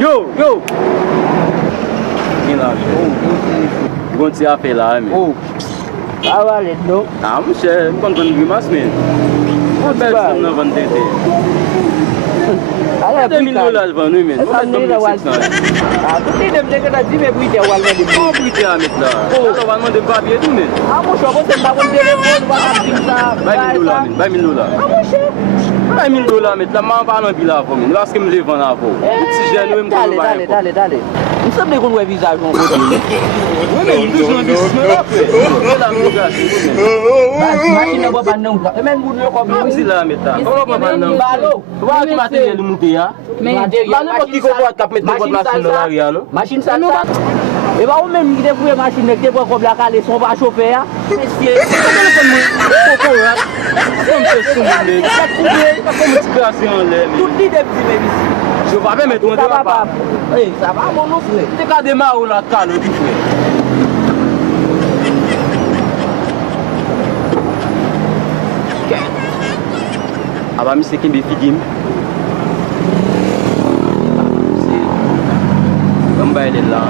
Yo! Quem lá, quando você a lá, meu? Ah, vale, não? Ah, mas é, quando eu vi mais mesmo. Não deve ser não vão ter. Allez, $2,000 vão não mesmo. Ah, tu tem que ter que dizer que é o alma de Não pode a mettre là. Não vai mandar papier tout mesmo. Ah, mon cher, você tá com telefone, vai $20,000, $20,000. Ah, mon cher. $20,000 mettre là, mais pas dans pile pour moi. Parce que me les vend là pour. Si j'ai nous me Dale. Não sabe quando é visagem um pouco. Máquina boa não. É mesmo muito como Si là mettre là. Comment pas non? Balo. Vai que matériel monter hein? Mais N'importe qui comprend cap mettre votre machine dans l'arrière non? Machine ça. Et bah ou même qui débrouille machine qui débrouille comme la calée son pas chauffer hein. Monsieur. Comme c'est sous mais ça trouver pas comme situation là. Tout dit depuis Je vais pas mettre mon pas. Ça va mon frère. Tu as démarré la calme du frère. Ah bah monsieur Kimbe Fidim. Comme bah elle est là.